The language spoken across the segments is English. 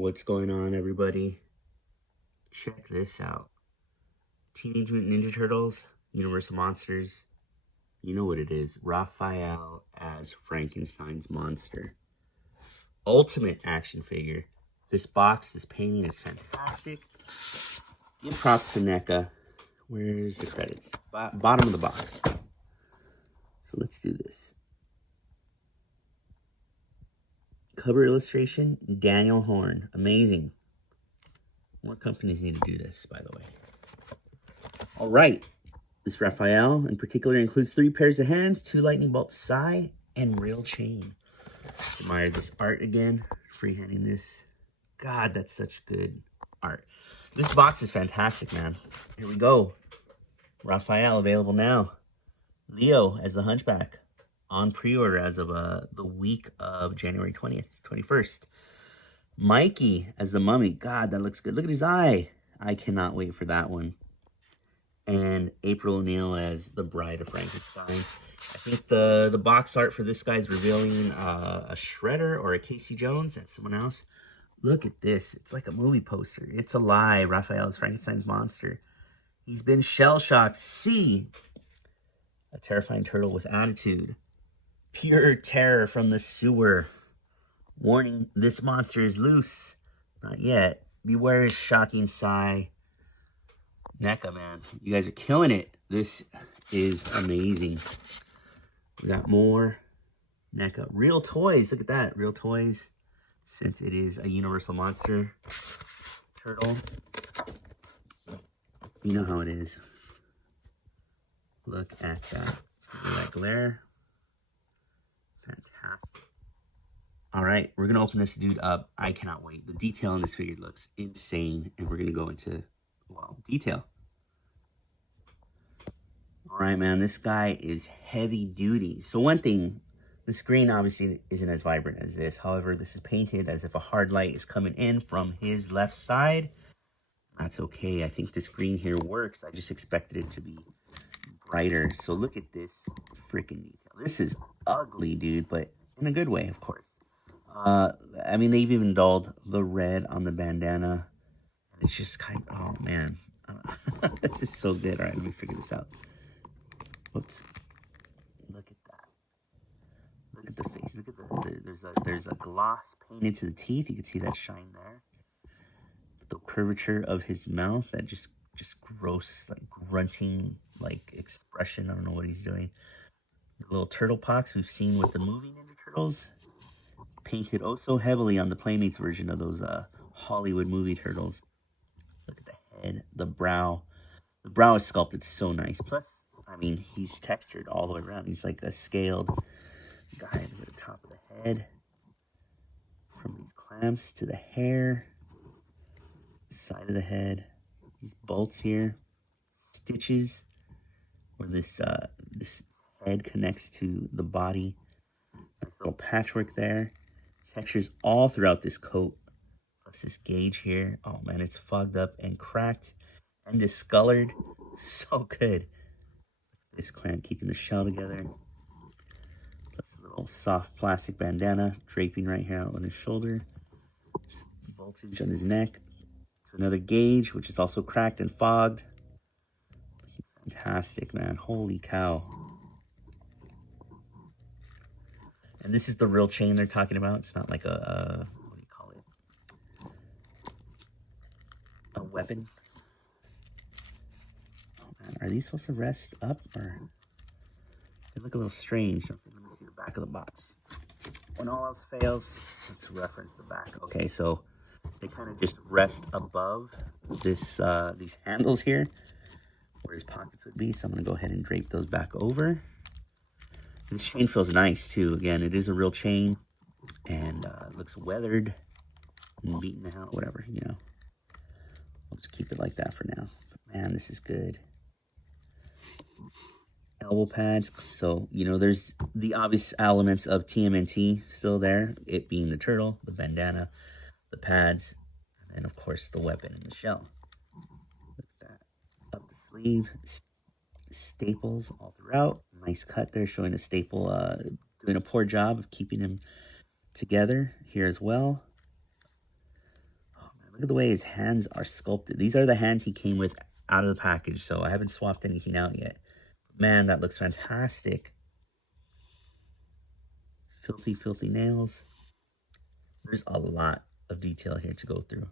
What's going on, everybody? Check this out. Teenage Mutant Ninja Turtles, Universal Monsters. You know what it is. Raphael as Frankenstein's monster. Ultimate action figure. This box, this painting is fantastic. Give props to NECA. Where's the credits? Bottom of the box. So let's do this. Cover illustration, Daniel Horn. Amazing. More companies need to do this, by the way. All right. This Raphael in particular includes 3 pairs of hands, 2 lightning bolts side, and real chain. Admire this art again. Freehanding this. God, that's such good art. This box is fantastic, man. Here we go. Raphael available now. Leo as the Hunchback. On pre-order as of the week of January 20th, 21st. Mikey as the Mummy. God, that looks good. Look at his eye. I cannot wait for that one. And April O'Neil as the Bride of Frankenstein. I think the box art for this guy is revealing a Shredder or a Casey Jones and someone else. Look at this. It's like a movie poster. It's alive. Raphael is Frankenstein's monster. He's been shell-shocked. See? A terrifying turtle with attitude. Pure terror from the sewer. Warning, this monster is loose. Not yet. Beware his shocking sigh. NECA, man. You guys are killing it. This is amazing. We got more NECA. Real toys. Look at that. Real toys. Since it is a Universal Monster turtle. You know how it is. Look at that. It's gonna be that glare. Fantastic. All right, we're gonna open this dude up. I cannot wait. The detail on this figure looks insane, and we're gonna go into, well, detail. All right, man, this guy is heavy duty. So one thing, the screen obviously isn't as vibrant as this. However, this is painted as if a hard light is coming in from his left side. That's okay. I think the screen here works. I just expected it to be brighter. So look at this freaking detail. This is ugly, dude, but in a good way, of course. I mean, they've even dulled the red on the bandana. It's just kind of, oh man, this is so good. All right, let me figure this out. Whoops. Look at that. Look at the face. Look at there's a gloss painted to the teeth. You can see that shine there. The curvature of his mouth, that just gross, like grunting, like expression. I don't know what he's doing. The little turtle pox we've seen with the movie Ninja Turtles. Painted oh so heavily on the Playmates version of those Hollywood movie turtles. Look at the head, the brow. The brow is sculpted so nice. Plus, I mean, he's textured all the way around. He's like a scaled guy at the top of the head. From these clamps to the hair. Side of the head. These bolts here. Stitches. Where this head connects to the body. Nice little patchwork there. Textures all throughout this coat. Plus this gauge here. Oh man, it's fogged up and cracked and discolored. So good. This clamp keeping the shell together. Plus a little soft plastic bandana draping right here out on his shoulder. Voltage on his neck. To another gauge, which is also cracked and fogged. Fantastic, man. Holy cow. And this is the real chain they're talking about. It's not like a what do you call it? A weapon. Oh man, are these supposed to rest up or? They look a little strange. Let me see the back of the box. When all else fails, let's reference the back. Okay, so they kind of just rest above this these handles here, where his pockets would be. So I'm gonna go ahead and drape those back over. This chain feels nice too. Again, it is a real chain, and it looks weathered and beaten the hell, whatever, you know. I'll just keep it like that for now. But man, this is good. Elbow pads. So, you know, there's the obvious elements of TMNT still there. It being the turtle, the bandana, the pads, and then of course the weapon and the shell. Look at that. Up the sleeve. Staples all throughout. Nice cut there, showing a staple doing a poor job of keeping him together here as well. Look at the way his hands are sculpted. These are the hands he came with out of the package, so I haven't swapped anything out yet. Man, that looks fantastic. Filthy, filthy nails. There's a lot of detail here to go through.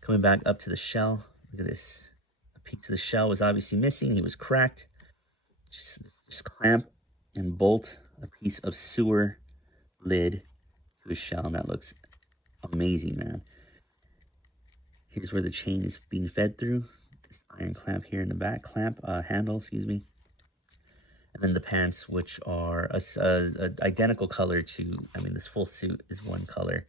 Coming back up to the shell. Look at this. A piece of the shell was obviously missing. He was cracked. Just clamp and bolt a piece of sewer lid to his shell. And that looks amazing, man. Here's where the chain is being fed through. This iron clamp here in the back. Handle, excuse me. And then the pants, which are a identical color to, I mean, this full suit is one color.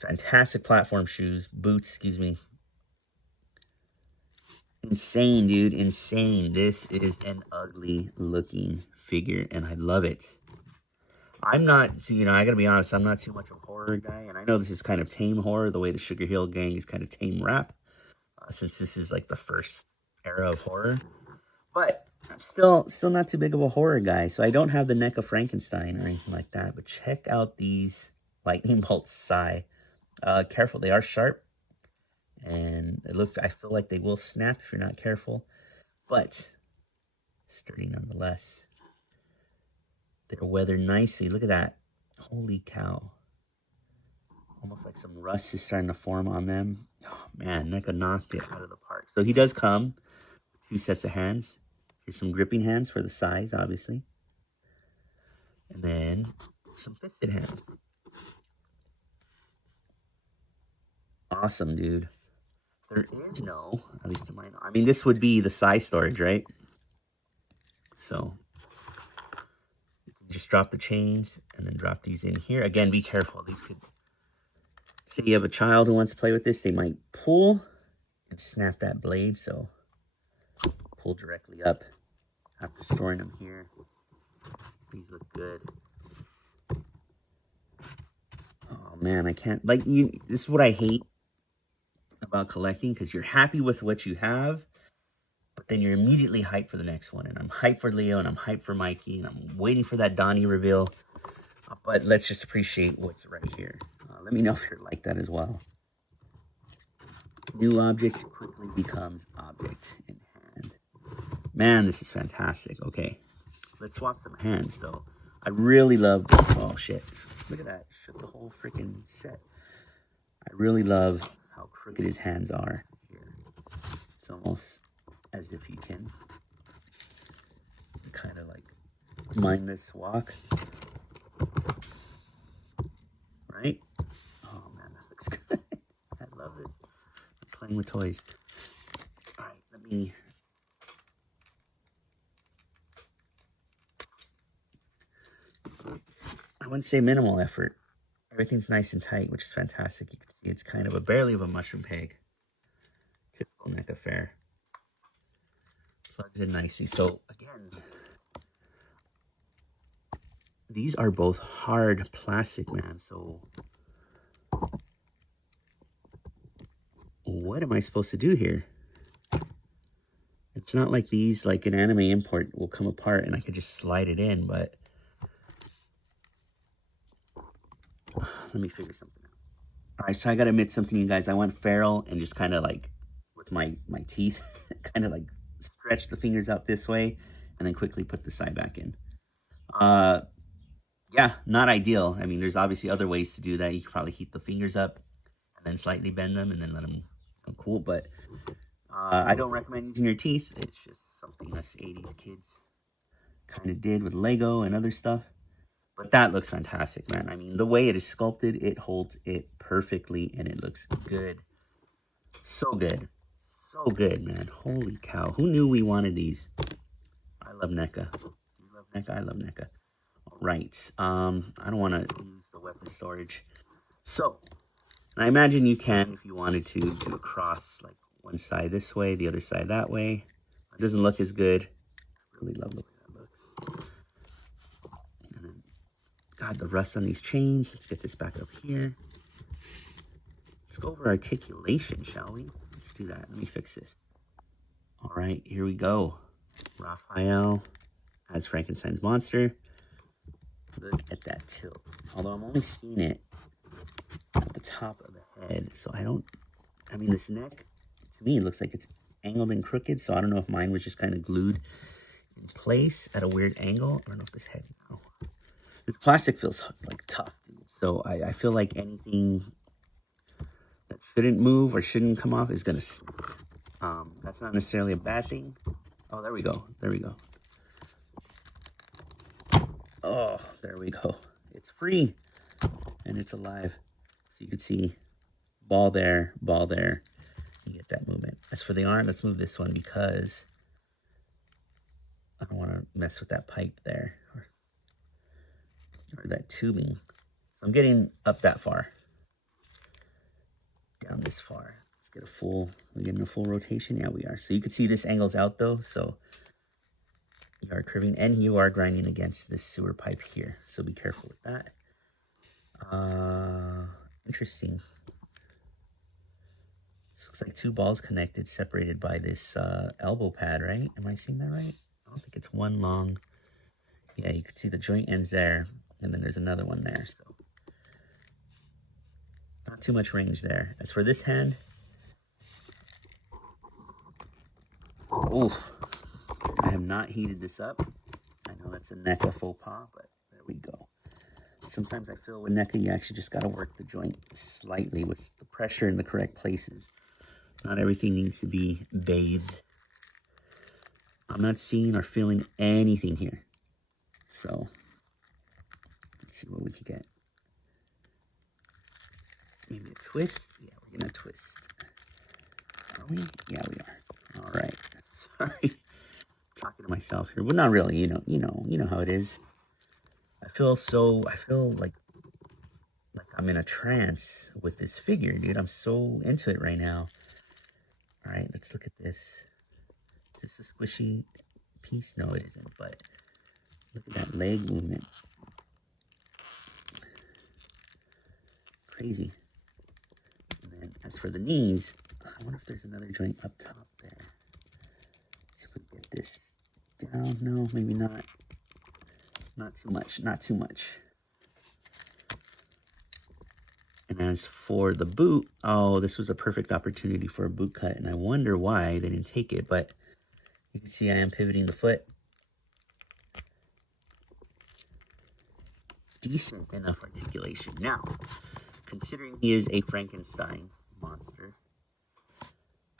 Fantastic platform shoes, boots, excuse me. Insane, dude, insane. This is an ugly looking figure, and I love it. I'm not, so, you know, I gotta be honest, I'm not too much of a horror guy, and I know this is kind of tame horror, the way the Sugar Hill Gang is kind of tame rap, since this is like the first era of horror. But I'm still not too big of a horror guy, so I don't have the NECA Frankenstein or anything like that. But check out these lightning bolts, Psy. Careful, they are sharp, and I feel like they will snap if you're not careful, but sturdy nonetheless. They're weathered nicely. Look at that. Holy cow. Almost like some rust is starting to form on them. Oh, man, NECA knocked it out of the park. So he does come with 2 sets of hands. Here's some gripping hands for the size, obviously. And then some fisted hands. Awesome, dude. There is no, at least to my knowledge. I mean, this would be the size storage, right? So you can just drop the chains and then drop these in here. Again, be careful. These could, say you have a child who wants to play with this, they might pull and snap that blade. So pull directly up after storing them here. These look good. Oh man, I can't, like, this is what I hate about collecting, because you're happy with what you have, but then you're immediately hyped for the next one. And I'm hyped for Leo, and I'm hyped for Mikey, and I'm waiting for that Donnie reveal. But let's just appreciate what's right here. Let me know if you're like that as well. New object quickly becomes object in hand. Man, this is fantastic. Okay, let's swap some hands, though. I really love, oh shit, look at that, shut the whole freaking set. I really love how crooked his hands are here. It's almost as if you can kind of like mindless walk, right? Oh man, that looks good. I love this. I'm playing with toys. All right, let me, I wouldn't say minimal effort. Everything's nice and tight, which is fantastic. You can see it's kind of barely of a mushroom peg. Typical NECA fare. Plugs in nicely. So again, these are both hard plastic, man. So what am I supposed to do here? It's not like these, like an anime import, will come apart and I could just slide it in, but let me figure something out. All right, so I gotta admit something, you guys. I went feral and just kind of like, with my teeth, kind of like stretch the fingers out this way and then quickly put the side back in. Yeah, not ideal. I mean, there's obviously other ways to do that. You could probably heat the fingers up and then slightly bend them and then let them cool, but I don't recommend using your teeth. It's just something us 80s kids kind of did with Lego and other stuff. But that looks fantastic, man. I mean, the way it is sculpted, it holds it perfectly, and it looks good. So good. So good, man. Holy cow. Who knew we wanted these? I love NECA. You love NECA? I love NECA. All right. I don't want to use the weapon storage. So, I imagine you can, if you wanted to, do a cross, like one side this way, the other side that way. It doesn't look as good. I really love the way that looks. And then, God, the rust on these chains. Let's get this back up here. Let's go over articulation, shall we? Let's do that. Let me fix this. All right, here we go. Raphael as Frankenstein's monster. Look at that tilt. Although I'm only seeing it at the top of the head. So I mean, this neck, to me, it looks like it's angled and crooked. So I don't know if mine was just kind of glued in place at a weird angle. I don't know if this head, no. This plastic feels like tough, dude. So I feel like anything that shouldn't move or shouldn't come off is going to snap. That's not necessarily a bad thing. Oh, there we go. There we go. Oh, there we go. It's free and it's alive. So you can see ball there, ball there. You get that movement. As for the arm, let's move this one because I don't want to mess with that pipe there or that tubing. So I'm getting up that far, down this far. Let's get we're getting a full rotation. Yeah, we are. So you can see this angle's out though. So you are curving and you are grinding against this sewer pipe here. So be careful with that. Interesting. This looks like two balls connected, separated by this elbow pad, right? Am I seeing that right? I don't think it's one long. Yeah, you can see the joint ends there, and then there's another one there. So not too much range there. As for this hand, oof, I have not heated this up. I know that's a NECA faux pas, but there we go. Sometimes I feel with NECA, you actually just got to work the joint slightly with the pressure in the correct places. Not everything needs to be bathed. I'm not seeing or feeling anything here. So let's see what we can get. Maybe a twist. Yeah, we're gonna twist. Are we? Yeah, we are. All right. Sorry, talking to myself here, but not really. You know how it is. I feel like I'm in a trance with this figure, dude. I'm so into it right now. All right, let's look at this. Is this a squishy piece? No, it isn't, but look at that leg movement. Crazy. And then as for the knees, I wonder if there's another joint up top there. Let's see if we can get this down. No, maybe not. Not too much, not too much. And as for the boot, oh, this was a perfect opportunity for a boot cut, and I wonder why they didn't take it, but you can see I am pivoting the foot. Decent enough articulation. Now, considering he is a Frankenstein monster,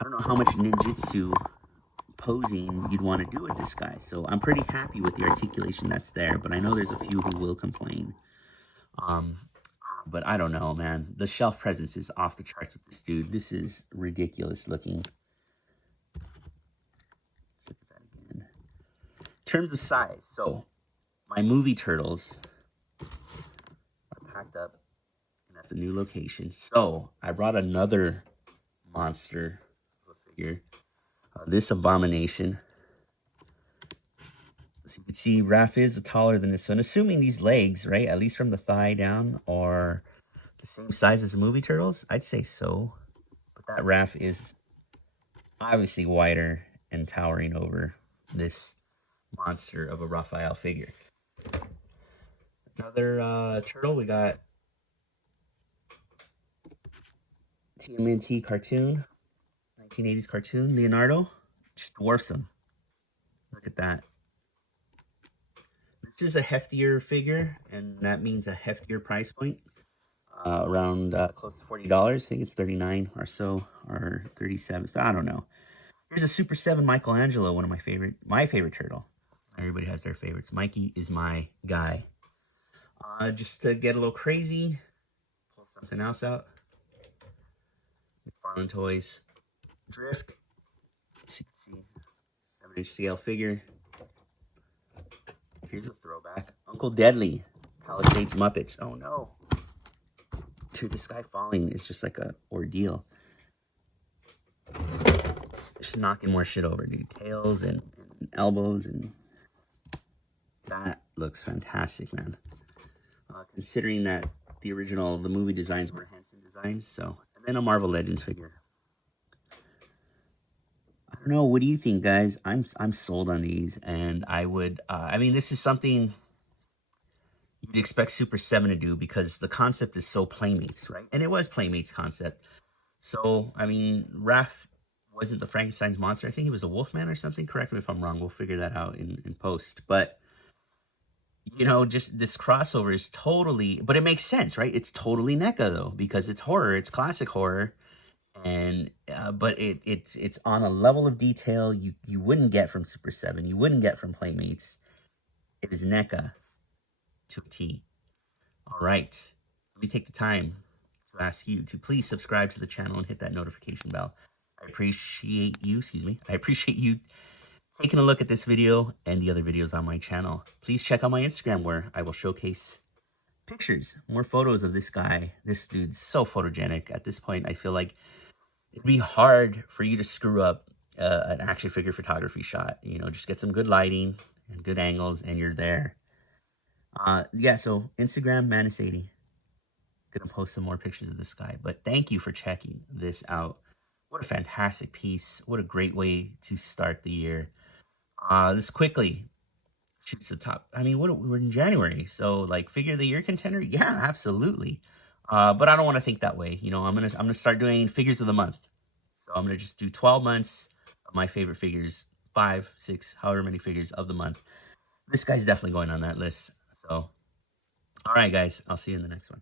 I don't know how much ninjutsu posing you'd want to do with this guy. So I'm pretty happy with the articulation that's there, but I know there's a few who will complain. But I don't know, man. The shelf presence is off the charts with this dude. This is ridiculous looking. Let's look at that again. In terms of size, so my movie turtles are packed up and at the new location. So I brought another monster of a figure. This abomination. So you can see Raph is taller than this one. Assuming these legs, right, at least from the thigh down, are the same size as the movie turtles, I'd say so. But that Raph is obviously wider and towering over this monster of a Raphael figure. Another turtle, we got TMNT cartoon, 1980s cartoon, Leonardo, just dwarfs him. Look at that. This is a heftier figure, and that means a heftier price point. Around close to $40. I think it's 39 or so, or 37. I don't know. Here's a Super 7 Michelangelo, one of my favorite turtle. Everybody has their favorites. Mikey is my guy. Just to get a little crazy, pull something else out. McFarlane Toys Drift. As you can see, 7-inch scale figure. Here's a throwback. Uncle Deadly, Palisades Muppets. Oh no. Dude, this guy falling is just like a ordeal. Just knocking more shit over, dude. Tails and elbows, and that looks fantastic, man. Considering that the movie designs were Henson designs, so. And then a Marvel Legends figure. I don't know. What do you think, guys? I'm sold on these, and I would. I mean, this is something you you'd expect Super 7 to do, because the concept is so Playmates, right? And it was Playmates concept. So, I mean, Raph wasn't the Frankenstein's monster. I think he was a Wolfman or something. Correct me if I'm wrong. We'll figure that out in post. But, you know, just this crossover is totally, but it makes sense, right? It's totally NECA though, because it's horror, it's classic horror. And but it's on a level of detail you wouldn't get from Super 7, you wouldn't get from Playmates. It is NECA to a T. All right, let me take the time to ask you to please subscribe to the channel and hit that notification bell. I appreciate you, I appreciate you taking a look at this video and the other videos on my channel. Please check out my Instagram, where I will showcase pictures, more photos of this guy. This dude's so photogenic. At this point, I feel like it'd be hard for you to screw up an action figure photography shot. You know, just get some good lighting and good angles and you're there. Yeah, so Instagram, Manus80. Gonna post some more pictures of this guy. But thank you for checking this out. What a fantastic piece. What a great way to start the year. This quickly shoots the top. I mean, we're in January, so like figure of the year contender? Yeah, absolutely. But I don't want to think that way. You know, I'm gonna start doing figures of the month. So I'm gonna just do 12 months of my favorite figures, 5, 6, however many figures of the month. This guy's definitely going on that list. So, all right, guys, I'll see you in the next one.